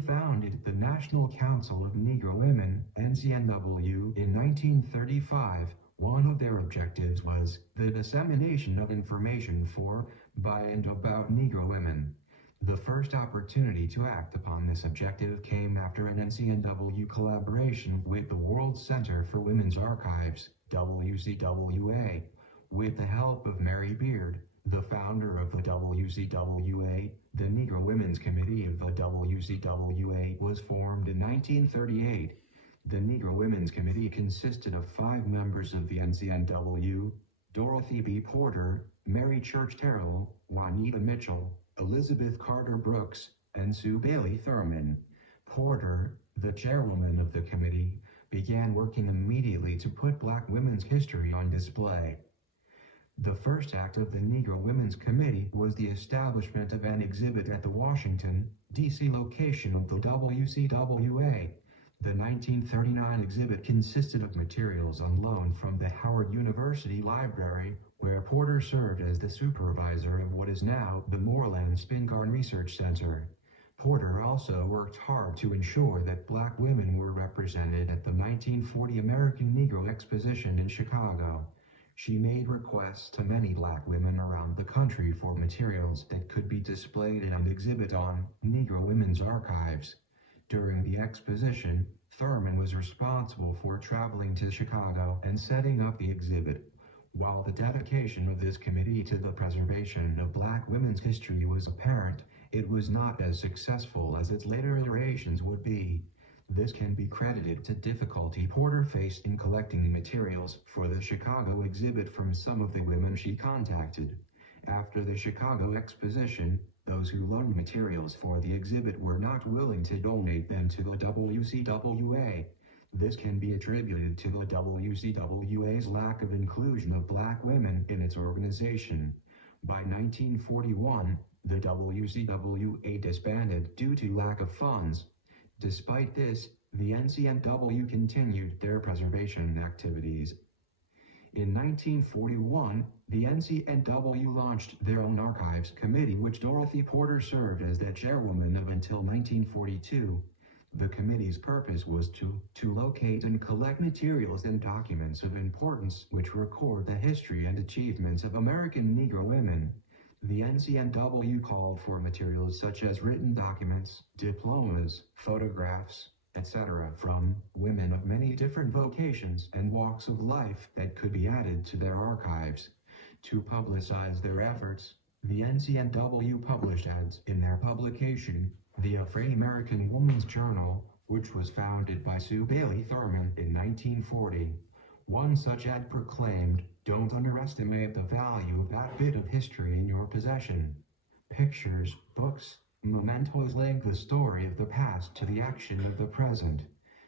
Thurman founded the National Council of Negro Women, NCNW, in 1935. One of their objectives was the dissemination of information for, by and about Negro women. The first opportunity to act upon this objective came after an NCNW collaboration with the World Center for Women's Archives, WCWA. With the help of Mary Beard, the founder of the WCWA, the Negro Women's Committee of the WCWA was formed in 1938. The Negro Women's Committee consisted of 5 members of the NCNW: Dorothy B. Porter, Mary Church Terrell, Juanita Mitchell, Elizabeth Carter Brooks, and Sue Bailey Thurman. Porter, the chairwoman of the committee, began working immediately to put Black women's history on display. The first act of the Negro Women's Committee was the establishment of an exhibit at the Washington, D.C. location of the WCWA. The 1939 exhibit consisted of materials on loan from the Howard University Library, where Porter served as the supervisor of what is now the Moreland Spingarn Research Center. Porter also worked hard to ensure that Black women were represented at the 1940 American Negro Exposition in Chicago. She made requests to many Black women around the country for materials that could be displayed in an exhibit on Negro Women's Archives. During the exposition, Thurman was responsible for traveling to Chicago and setting up the exhibit. While the dedication of this committee to the preservation of Black women's history was apparent, it was not as successful as its later iterations would be. This can be credited to difficulty Porter faced in collecting materials for the Chicago exhibit from some of the women she contacted. After the Chicago Exposition, those who loaned materials for the exhibit were not willing to donate them to the WCWA. This can be attributed to the WCWA's lack of inclusion of Black women in its organization. By 1941, the WCWA disbanded due to lack of funds. Despite this, the NCNW continued their preservation activities. In 1941, the NCNW launched their own archives committee, which Dorothy Porter served as the chairwoman of until 1942. The committee's purpose was to locate and collect materials and documents of importance which record the history and achievements of American Negro women. The NCNW called for materials such as written documents, diplomas, photographs, etc. from women of many different vocations and walks of life that could be added to their archives. To publicize their efforts, the NCNW published ads in their publication, the Afro-American Woman's Journal, which was founded by Sue Bailey Thurman in 1940. One such ad proclaimed, "Don't underestimate the value of that bit of history in your possession. Pictures, books, mementos link the story of the past to the action of the present.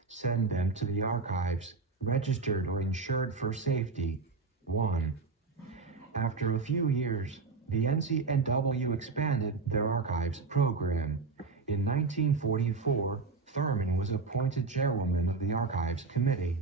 Send them to the archives, registered or insured for safety." 1. After a few years, the NCNW expanded their archives program. In 1944, Thurman was appointed chairwoman of the Archives Committee.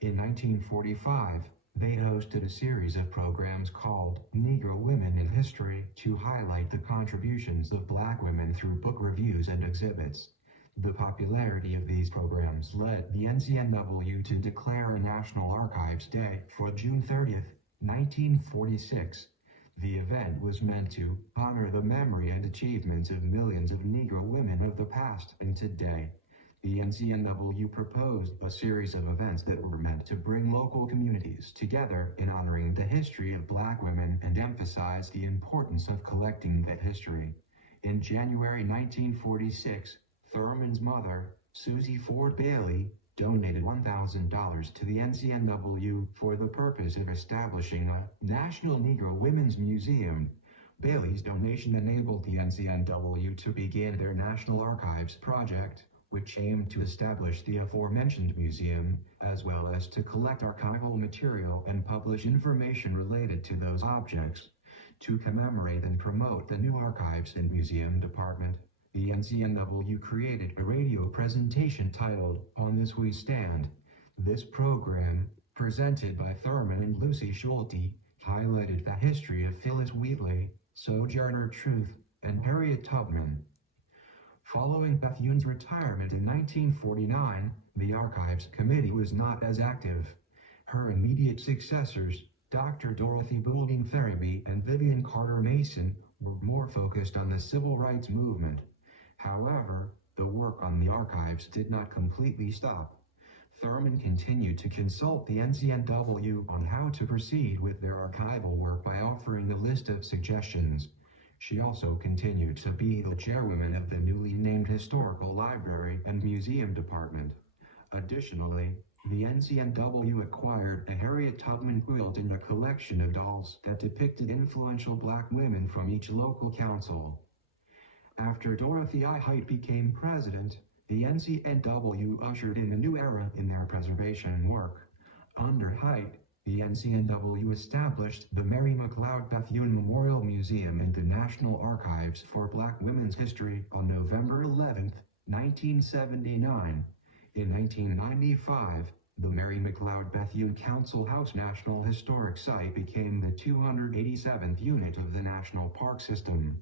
In 1945, they hosted a series of programs called Negro Women in History to highlight the contributions of Black women through book reviews and exhibits. The popularity of these programs led the NCNW to declare a National Archives Day for June 30th, 1946. The event was meant to honor the memory and achievements of millions of Negro women of the past and today. The NCNW proposed a series of events that were meant to bring local communities together in honoring the history of Black women and emphasize the importance of collecting that history. In January 1946, Thurman's mother, Susie Ford Bailey, donated $1,000 to the NCNW for the purpose of establishing a National Negro Women's Museum. Bailey's donation enabled the NCNW to begin their National Archives project, which aimed to establish the aforementioned museum, as well as to collect archival material and publish information related to those objects. To commemorate and promote the new Archives and Museum Department, the NCNW created a radio presentation titled "On This We Stand." This program, presented by Thurman and Lucy Schulte, highlighted the history of Phyllis Wheatley, Sojourner Truth, and Harriet Tubman. Following Bethune's retirement in 1949, the Archives Committee was not as active. Her immediate successors, Dr. Dorothy Boulding Ferriby and Vivian Carter Mason, were more focused on the civil rights movement. However, the work on the archives did not completely stop. Thurman continued to consult the NCNW on how to proceed with their archival work by offering a list of suggestions. She also continued to be the chairwoman of the newly named Historical Library and Museum Department. Additionally, the NCNW acquired a Harriet Tubman quilt and a collection of dolls that depicted influential black women from each local council. After Dorothy I. Height became president, the NCNW ushered in a new era in their preservation work. Under Height, the NCNW established the Mary McLeod Bethune Memorial Museum and the National Archives for Black Women's History on November 11, 1979. In 1995, the Mary McLeod Bethune Council House National Historic Site became the 287th unit of the National Park System.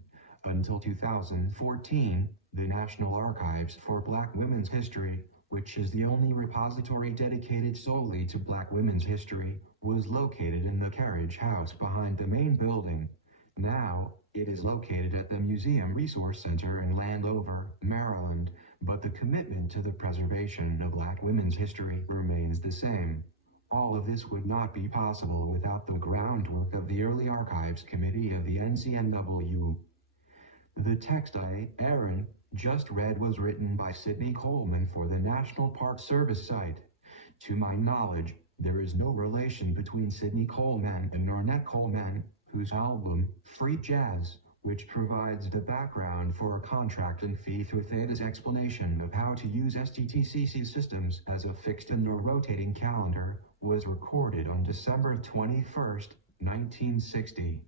Until 2014, the National Archives for Black Women's History, which is the only repository dedicated solely to Black women's history, was located in the carriage house behind the main building. Now, it is located at the Museum Resource Center in Landover, Maryland, but the commitment to the preservation of Black women's history remains the same. All of this would not be possible without the groundwork of the early Archives Committee of the NCNW. The text Aaron just read was written by Sidney Coleman for the National Park Service site. To my knowledge, there is no relation between Sidney Coleman and Ornette Coleman, whose album, Free Jazz, which provides the background for a contract and fee through Theta's explanation of how to use STTCC Systems as a fixed and or rotating calendar, was recorded on December 21, 1960.